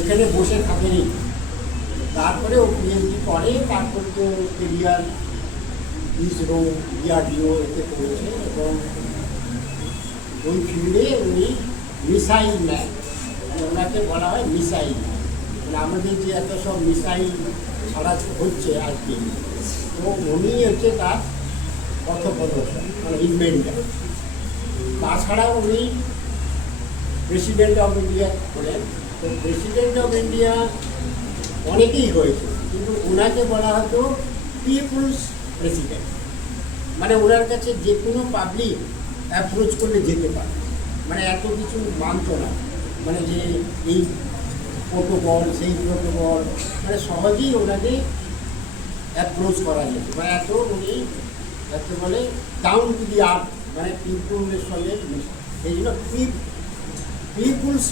এখানে বসে থাকেনি। তারপরে ও পিএইচডি করে, তারপরে তো কেরিয়ার ইসরো, ডিআরডিও এতে করেছে এবং ওই ফিল্ডে উনি মিসাইল ম্যান, ওনাকে বলা হয় মিসাইল ম্যান। মানে আমাদের যে এত সব মিসাইল ছাড়া হচ্ছে আজকে, তো উনি হচ্ছে তার পথপ্রদর্শন, মানে ইনভেন্টার। তাছাড়াও উনি প্রেসিডেন্ট অফ ইন্ডিয়া হলেন। তো প্রেসিডেন্ট অফ ইন্ডিয়া অনেকেই হয়েছে, কিন্তু ওনাকে বলা হতো পিপুলস প্রেসিডেন্ট। মানে ওনার কাছে যে কোনো পাবলিক অ্যাপ্রোচ করলে যেতে পারে, মানে এত কিছু মানত না, মানে যে এই প্রোটোকল সেই প্রোটোকল, মানে সহজেই ওনাকে অ্যাপ্রোচ করা যেত। মানে এত উনি যাকে বলে ডাউন টু দি আর্থ, মানে পিপুলের সঙ্গে এই জন্য পিপুলস